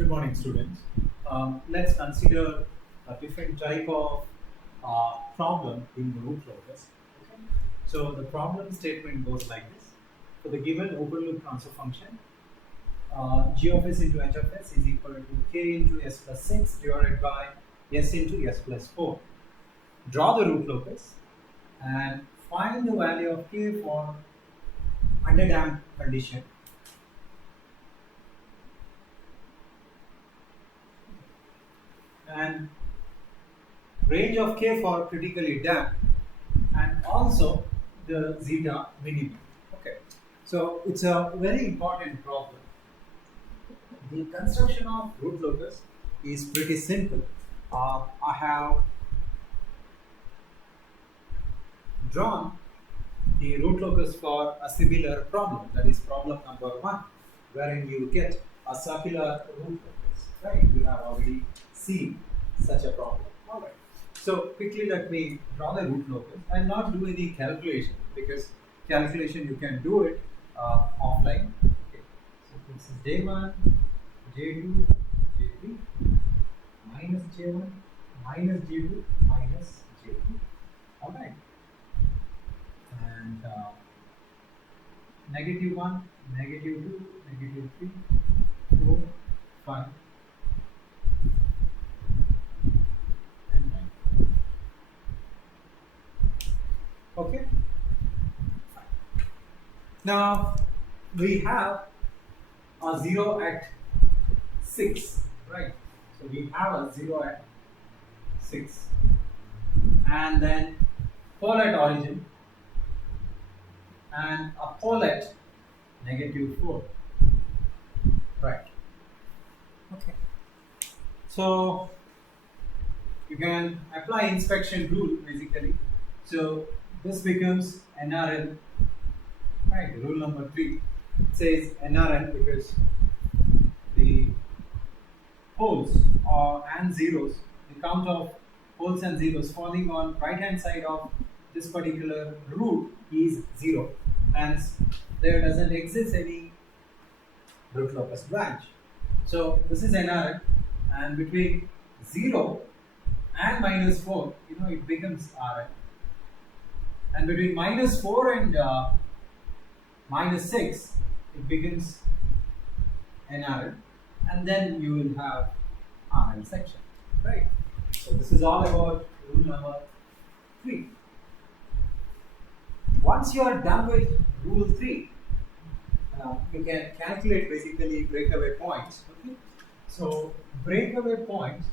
Good morning, students. Let's consider a different type of problem in the root locus. Okay? So the problem statement goes like this. For the given open loop transfer function, g of s into h of s is equal to k into s plus 6 divided by s into s plus 4. Draw the root locus and find the value of k for underdamped condition. And range of k for critically damped, and also the zeta minimum. Okay, so it's a very important problem. The construction of root locus is pretty simple. I have drawn the root locus for a similar problem, that is problem number 1, wherein you get a circular root locus, right? You have already seen such a problem. All right. So quickly let me draw the root locus and not do any calculation, because calculation you can do it offline. Okay. So this is J1, J2, J3 minus J1 minus J2 minus J3. All right. And negative 1, negative 2, negative 3, 4, 5, and 9. Okay? Fine. Now, we have a 0 at 6, right? So, we have a 0 at 6. And then pole at origin, and a pole at negative 4, right? Okay. So you can apply inspection rule basically. So this becomes NRL, right? Rule number 3 says NRL because the poles and zeros, the count of poles and zeros falling on right hand side of this particular root is 0, and there doesn't exist any root locus branch. So this is NRL, and between 0 and minus 4, it becomes RL, and between minus 4 and minus 6, it becomes NRL, and then you will have RL section, right? So this is all about rule number 3. Once you are done with rule 3, you can calculate basically breakaway points. Okay? So breakaway points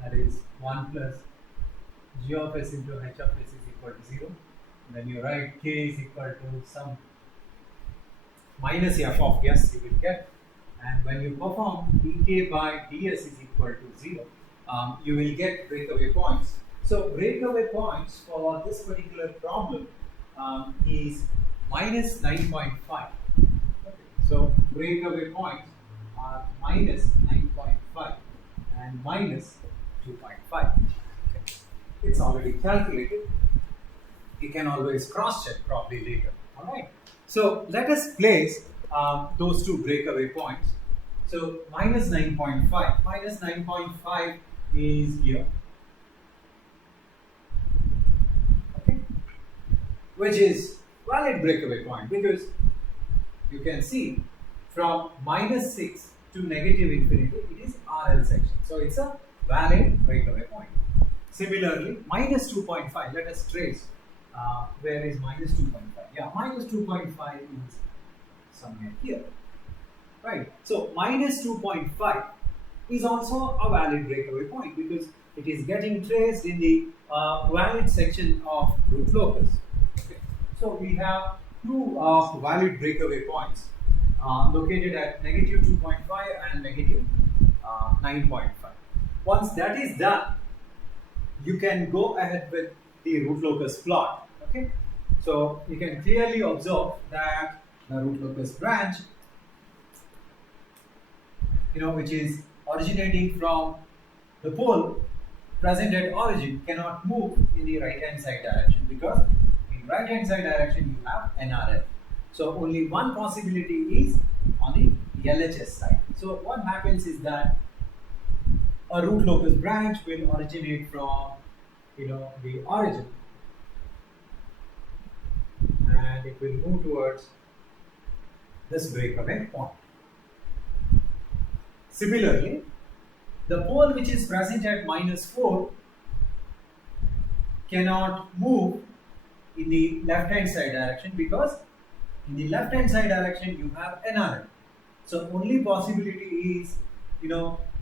that is 1 plus g of s into h of s is equal to 0. Then you write k is equal to some minus f of s you will get. And when you perform dk by ds is equal to 0, you will get breakaway points. So breakaway points for this particular problem is minus 9.5. Okay. So breakaway points are minus 9.5 and minus 2.5. Okay. It's already calculated. You can always cross check probably later. All right. So let us place those two breakaway points. So minus 9.5 is here, okay, which is valid breakaway point, because you can see from minus 6 to negative infinity it is RL section. So it's a valid breakaway point. Similarly, minus 2.5, let us trace where is minus 2.5. Yeah, minus 2.5 is somewhere here, right? So minus 2.5 is also a valid breakaway point because it is getting traced in the valid section of root locus. Okay. So we have two valid breakaway points located at negative 2.5 and negative 9.5. Once that is done, you can go ahead with the root locus plot. Okay. So you can clearly observe that the root locus branch, which is originating from the pole present at origin, cannot move in the right hand side direction because the right hand side direction you have NRF. So only one possibility is on the LHS side. So what happens is that a root locus branch will originate from the origin, and it will move towards this breakaway point. Similarly, the pole which is present at -4 cannot move in the left hand side direction, because in the left hand side direction you have NRF. So only possibility is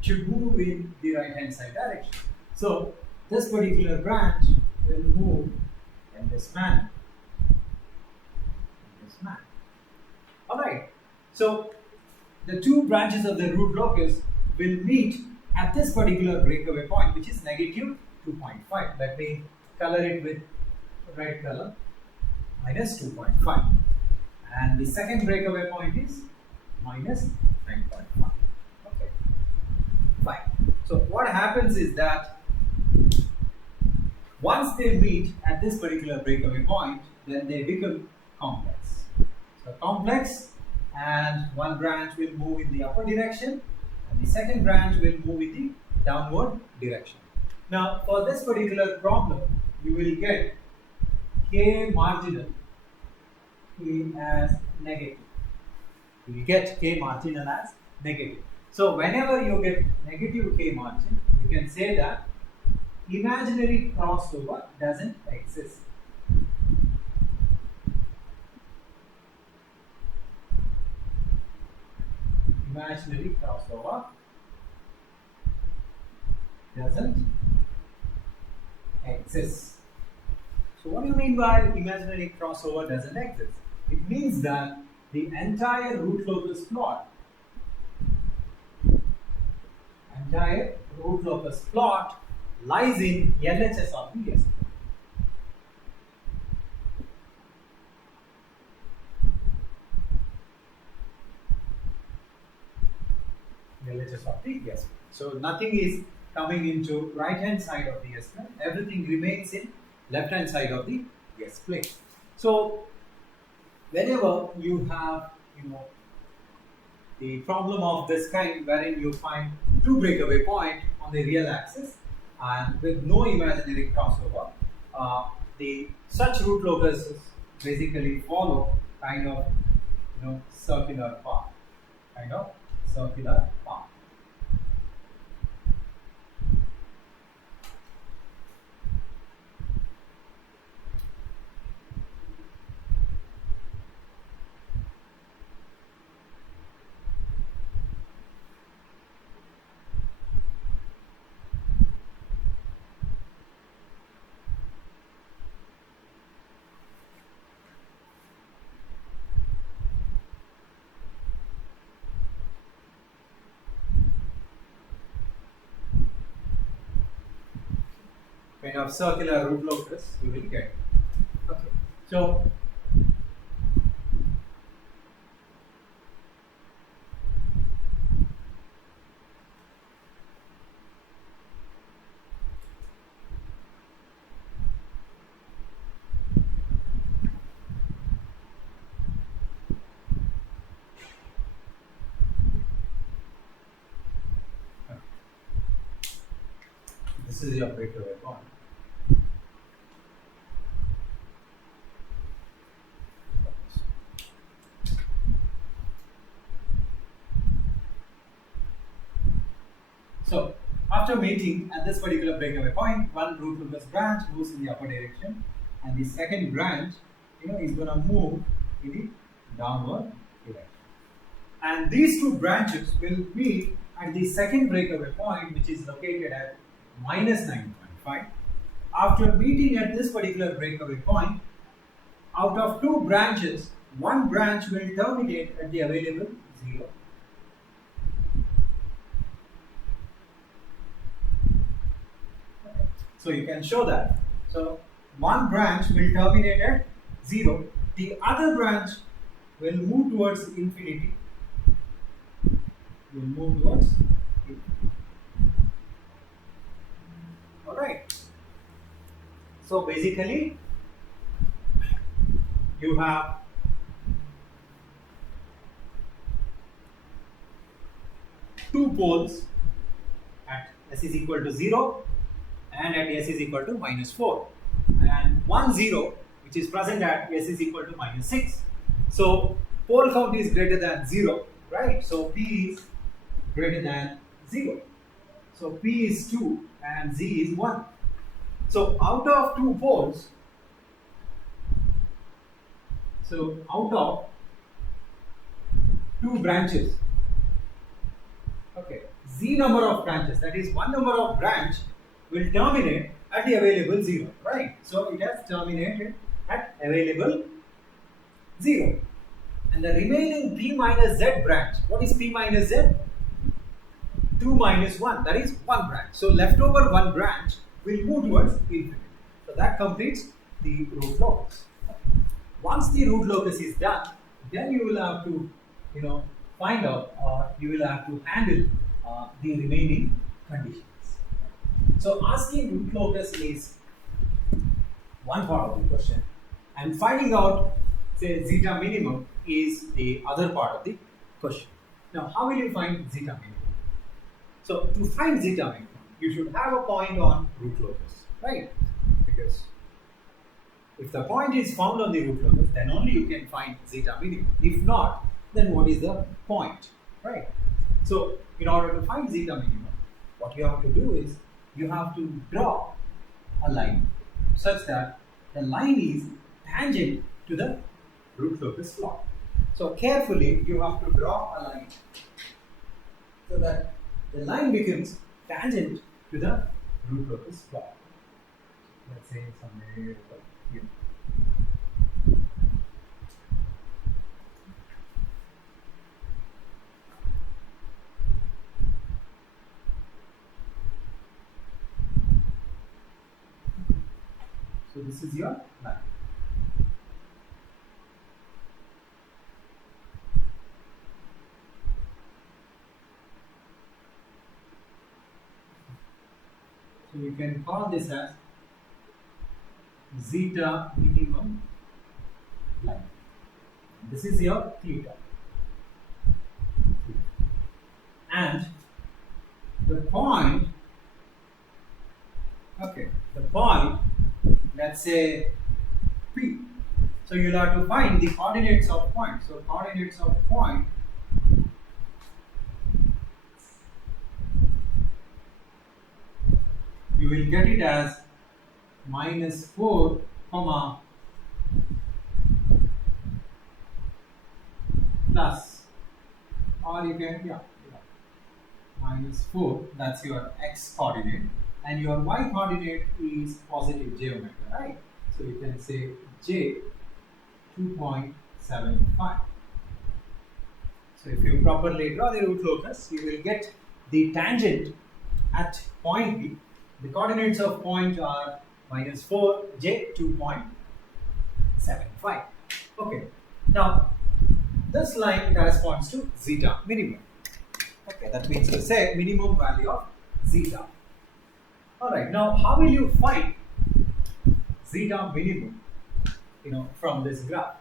should move in the right hand side direction. So this particular branch will move in this manner. Alright, so the two branches of the root locus will meet at this particular breakaway point, which is -2.5. Let me color it with red color, -2.5. And the second breakaway point is -9.5. Okay, fine. So what happens is that once they meet at this particular breakaway point, then they become complex. So complex, and one branch will move in the upper direction and the second branch will move in the downward direction. Now for this particular problem, you will get K marginal as negative. You will get K marginal as negative. So whenever you get negative K margin, you can say that imaginary crossover doesn't exist. Imaginary crossover doesn't exist. So what do you mean by imaginary crossover doesn't exist? It means that the entire root locus plot lies in LHS of the S. LHS of the S. So nothing is coming into right hand side of the S plane. Everything remains in left hand side of the S plane. So whenever you have the problem of this kind, wherein you find two breakaway point on the real axis and with no imaginary crossover, the such root locuses basically follow kind of circular path. Kind of circular root locus you will get. Okay, so this is your breakaway point. So after meeting at this particular breakaway point, one root locus branch moves in the upper direction, and the second branch is going to move in the downward direction. And these two branches will meet at the second breakaway point, which is located at -9.5. After meeting at this particular breakaway point, out of two branches, one branch will terminate at the available 0. So you can show that. So one branch will terminate at 0. The other branch will move towards infinity. Alright. So basically, you have two poles at s is equal to 0 and at s is equal to minus 4, and 1 0 which is present at s is equal to minus 6. So pole count is greater than 0, right? So p is greater than 0. So p is 2 and z is 1. So out of two poles, so out of two branches, okay, z number of branches, that is one number of branch will terminate at the available 0, right? So it has terminated at available 0. And the remaining p minus z branch, what is p minus z? 2 minus 1, that is one branch. So leftover one branch will move towards infinity. So that completes the root locus. Once the root locus is done, then you will have to, find out, or you will have to handle the remaining conditions. So asking root locus is one part of the question, and finding out, say, zeta minimum is the other part of the question. Now, how will you find zeta minimum? So, to find zeta minimum, you should have a point on root locus, right? Because if the point is found on the root locus, then only you can find zeta minimum. If not, then what is the point, right? So, in order to find zeta minimum, what you have to do is you have to draw a line such that the line is tangent to the root locus plot. So, carefully you have to draw a line so that the line becomes tangent to the root locus plot. Let's say somewhere over here. So this is your line. So you can call this as zeta minimum line. This is your theta. And the point, let's say P. So you'll have to find the coordinates of point. So coordinates of point you will get it as minus 4, comma, plus, or you can, minus 4, that's your x coordinate, and your y coordinate is positive j omega, right? So you can say j 2.75. So if you properly draw the root locus, you will get the tangent at point B. The coordinates of point are minus 4, j 2.75. Okay, now this line corresponds to zeta minimum. Okay, that means to say minimum value of zeta. Alright, now how will you find zeta minimum from this graph?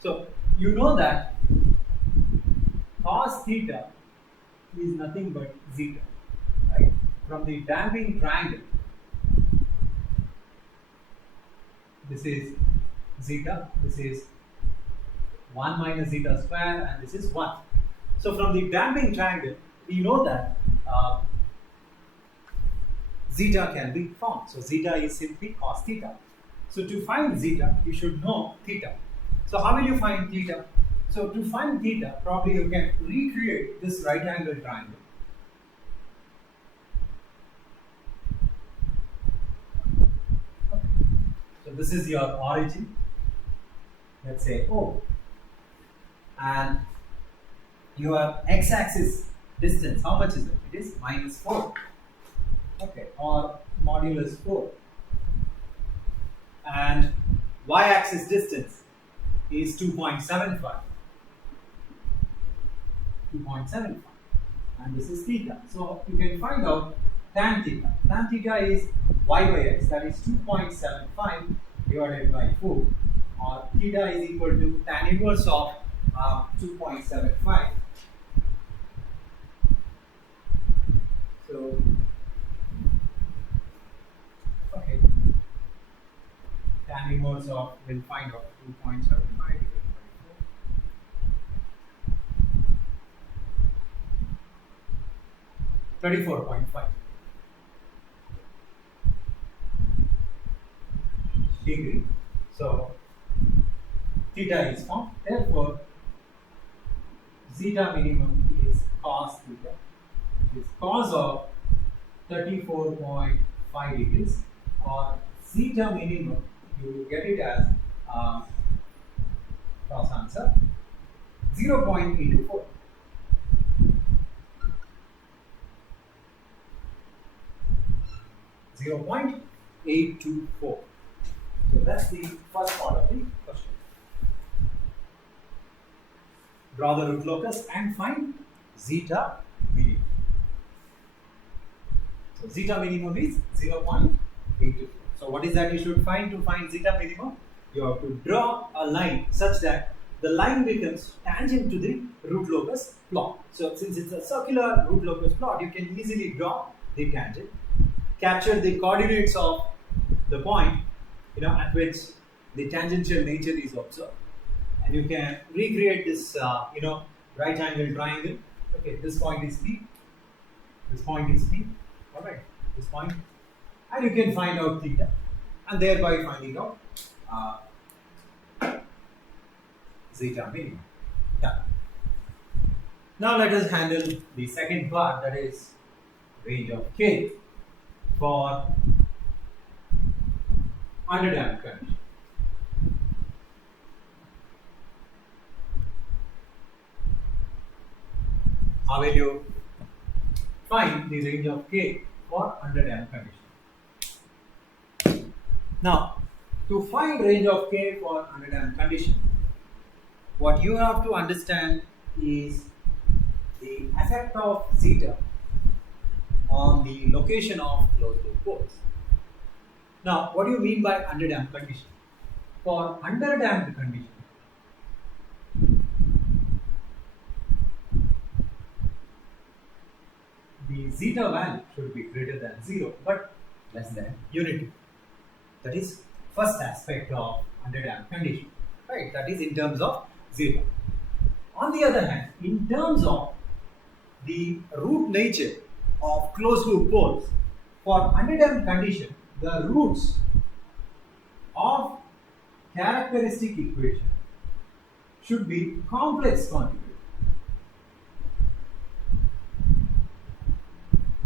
So you know that cos theta is nothing but zeta, right? From the damping triangle, this is zeta, this is 1 minus zeta square, and this is 1. So from the damping triangle, we know that zeta can be found. So zeta is simply cos theta. So to find zeta, you should know theta. So how will you find theta? So to find theta, probably you can recreate this right angle triangle. So this is your origin, let's say O, and your x-axis distance, how much is it? It is minus 4, okay, or modulus 4, and y-axis distance is 2.75, and this is theta. So you can find out tan theta. Tan theta is y by x, that is 2.75 divided by 4, or theta is equal to tan inverse of 2.75. So, okay, tan inverse of, we'll find out 2.75 divided by 34.5 degree. So theta is found. Therefore, zeta minimum is cos theta, which is cos of 34.5 degrees, or zeta minimum, you get it as cross answer 0.824. So that's the first part of the question. Draw the root locus and find zeta minimum. So zeta minimum is 0.824. So what is that you should find to find zeta minimum? You have to draw a line such that the line becomes tangent to the root locus plot. So since it's a circular root locus plot, you can easily draw the tangent, capture the coordinates of the point, at which the tangential nature is observed, and you can recreate this, right angle triangle. Okay, this point is P, this point is P, all right, this point, and you can find out theta, and thereby finding out zeta minimum. Done. Now let us handle the second part, that is range of K for underdamped condition. How will you find the range of K for underdamped condition? Now, to find range of K for underdamped condition, what you have to understand is the effect of zeta on the location of closed loop poles. Now, what do you mean by underdamped condition? For underdamped condition, the zeta value should be greater than 0 but less than unity. That is first aspect of underdamped condition, right? That is in terms of zeta. On the other hand, in terms of the root nature of closed loop poles, for underdamped condition, the roots of characteristic equation should be complex conjugate.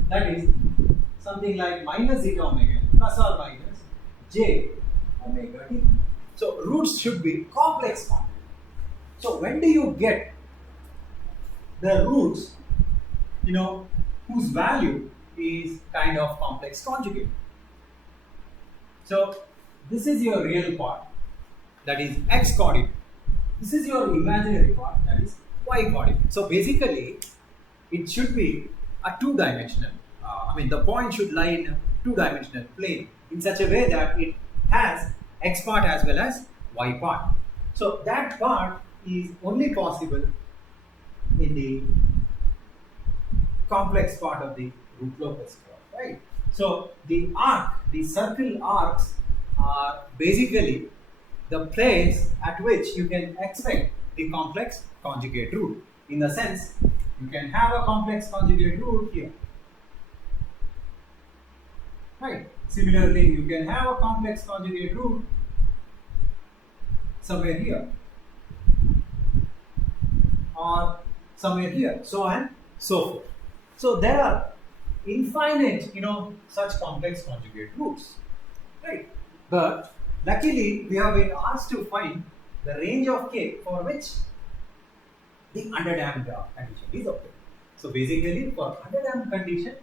That is something like minus zeta omega plus or minus j omega t. So roots should be complex conjugate. So when do you get the roots, whose value is kind of complex conjugate? So this is your real part, that is x coordinate. This is your imaginary part, that is y coordinate. So basically, it should be a two-dimensional. The point should lie in a two-dimensional plane in such a way that it has x part as well as y part. So that part is only possible in the complex part of the root locus curve, right? So the circle arcs are basically the place at which you can expect the complex conjugate root. In the sense, you can have a complex conjugate root here, right? Similarly, you can have a complex conjugate root somewhere here, or somewhere here, so on, so forth. So there are infinite, such complex conjugate roots, right? But luckily, we have been asked to find the range of K for which the underdamped condition is okay. So basically, for underdamped condition,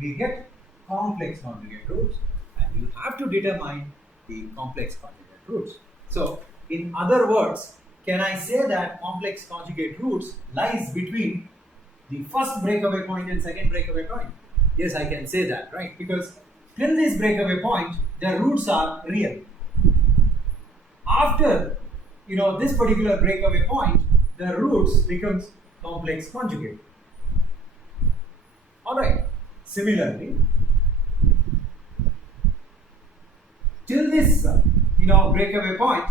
we get complex conjugate roots, and you have to determine the complex conjugate roots. So in other words, can I say that complex conjugate roots lies between the first breakaway point and second breakaway point? Yes, I can say that, right? Because till this breakaway point, the roots are real. after this particular breakaway point, the roots becomes complex conjugate. Alright, similarly, till this breakaway point,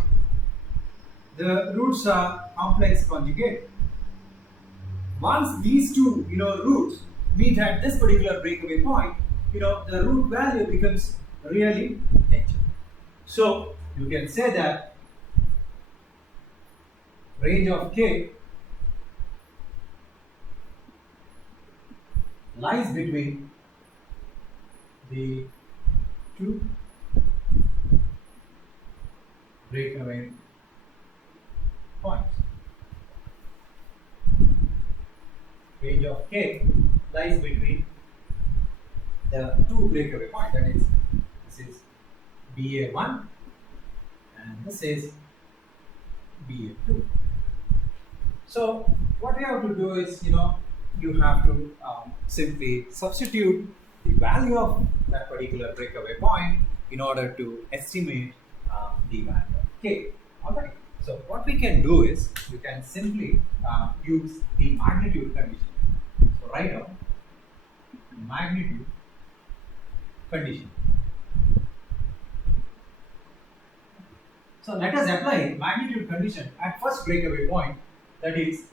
the roots are complex conjugate. Once these two roots meet at this particular breakaway point, the root value becomes really nature. So you can say that range of k lies between the two breakaway points. Range of k lies between the two breakaway points. That is, this is BA1 and this is BA2. So what we have to do is, you have to simply substitute the value of that particular breakaway point in order to estimate the value of k. Alright. So what we can do is, you can simply use the magnitude condition. So write down magnitude condition. So let us apply magnitude condition at first breakaway point, that is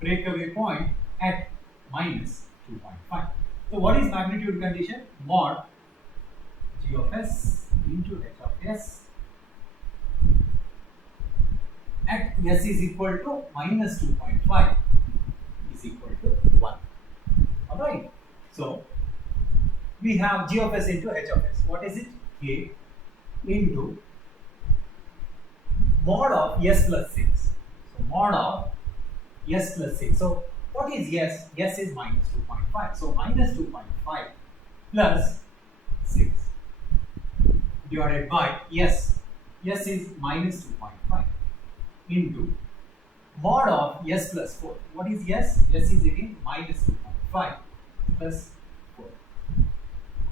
breakaway point at minus 2.5. So what is magnitude condition? Mod g of s into h of s at s is equal to minus 2.5 is equal to 1. Alright. So we have g of s into h of s. What is it? K into mod of s plus 6. So mod of s plus 6. So what is s? S is minus 2.5. So minus 2.5 plus 6 divided by s. S is minus 2.5 into mod of s plus 4. What is s? S is again minus 2.5 plus 4.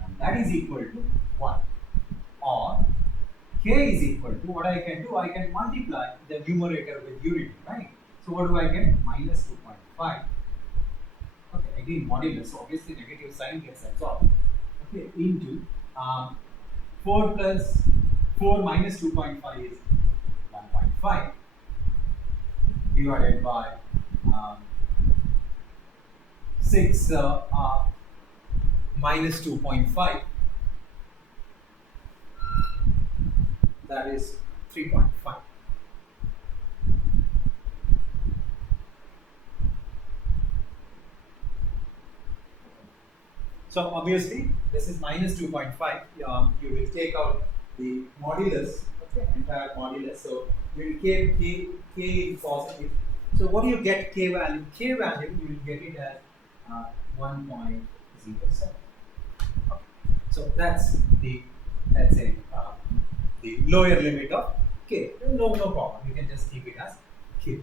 And that is equal to 1. Or k is equal to, what I can do, I can multiply the numerator with unity, right? So what do I get? Minus 2.5. Okay, again modulus, so obviously negative sign gets absorbed. Okay, into 4 plus 4 minus 2.5 is 1.5 divided by 6 minus 2.5, that is 3.5. So obviously this is minus 2.5. You will take out the modulus, okay, entire modulus. So you will keep k is positive. So what do you get k value? K value you will get it as 1.07. Okay. So that's the, let's say, the lower limit of k. No problem. You can just keep it as k.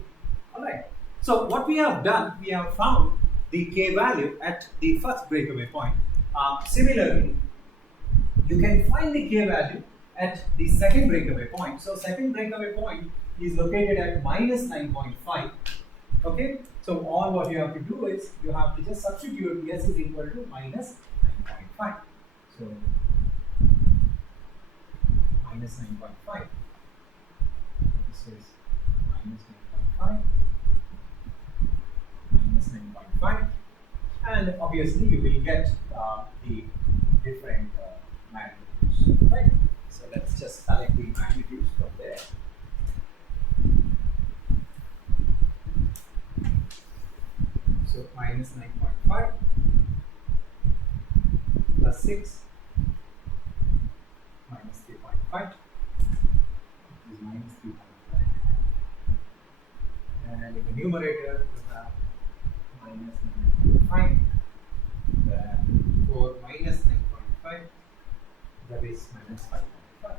All right. So what we have done, we have found the k value at the first breakaway point. Similarly, you can find the k value at the second breakaway point. So second breakaway point is located at minus 9.5. Okay. So all what you have to do is you have to just substitute s is equal to minus 9.5. So minus 9.5. This is minus 9.5. Minus 9.5. And obviously you will get the different magnitudes, right? So let's just select the magnitudes from there. So minus 9.5 plus 6 minus 3.5 is minus 3.5. And in the numerator we have minus 9.5, then 4 minus 9.5, that is minus 5.5.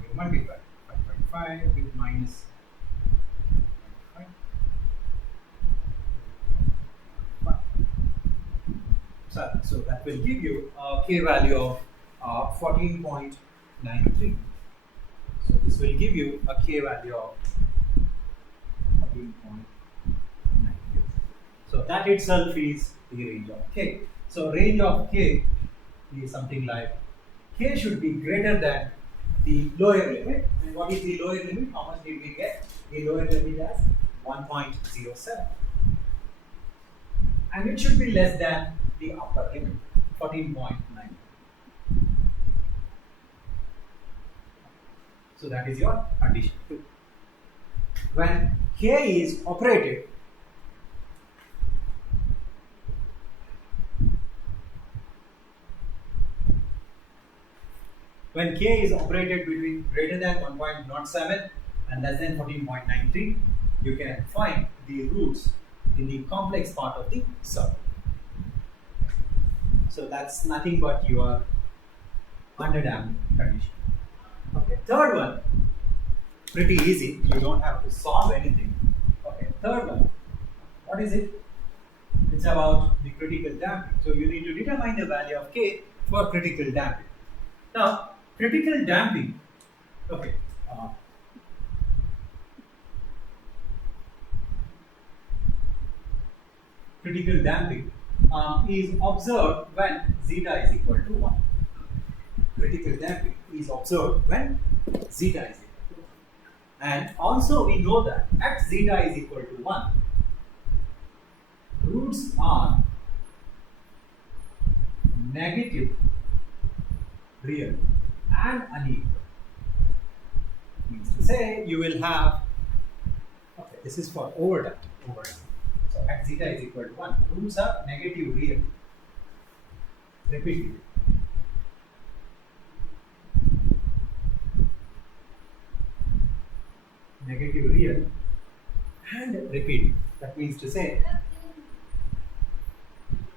We multiply 5.5 with minus 5. So that will give you a k value of 14.93. this will give you a K value of 14.9. So that itself is the range of K. So range of K is something like K should be greater than the lower limit. And what is the lower limit? How much did we get? The lower limit as 1.07. And it should be less than the upper limit, 14.9. So that is your condition 2. When K is operated, between greater than 1.07 and less than 14.93, you can find the roots in the complex part of the circle. So that's nothing but your underdamped condition. Okay, third one, pretty easy. You don't have to solve anything. Okay, third one, what is it? It's about the critical damping. So you need to determine the value of K for critical damping. Now, critical damping, okay, critical damping is observed when zeta is equal to 1. Critical damping is observed when zeta is equal to 1. And also we know that at zeta is equal to 1, roots are negative, real and unequal. Means to say you will have, okay, this is for overdamping. So at zeta is equal to 1, roots are negative, real, repeated. Negative, real and repeating. That means to say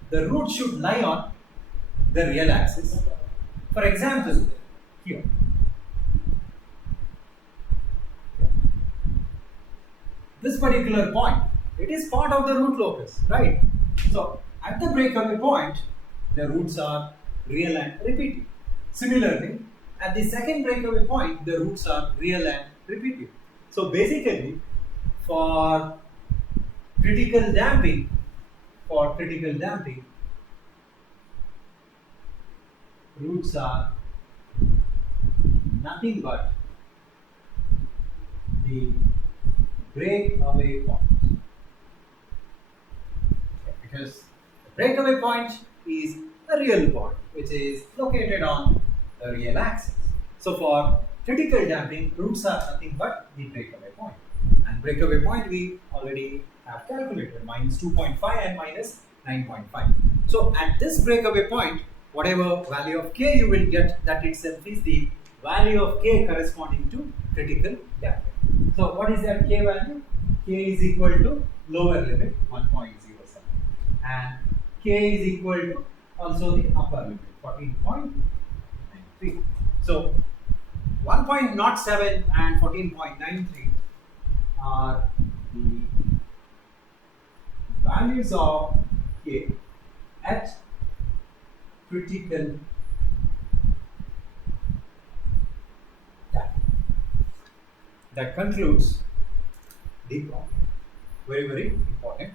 the root should lie on the real axis. For example, here. This particular point, it is part of the root locus, right? So at the breakaway point, the roots are real and repeating. Similarly, at the second breakaway point, the roots are real and repeating. So basically, for critical damping, roots are nothing but the breakaway point. Because the breakaway point is a real point which is located on the real axis. So for critical damping, roots are nothing but the breakaway point. And breakaway point we already have calculated, minus 2.5 and minus 9.5. So at this breakaway point, whatever value of K you will get, that itself is the value of K corresponding to critical damping. So what is that K value? K is equal to lower limit 1.07 and K is equal to also the upper limit 14.93. So 1.07 and 14.93 are the values of K at critical damping. That concludes the problem. Very, very important.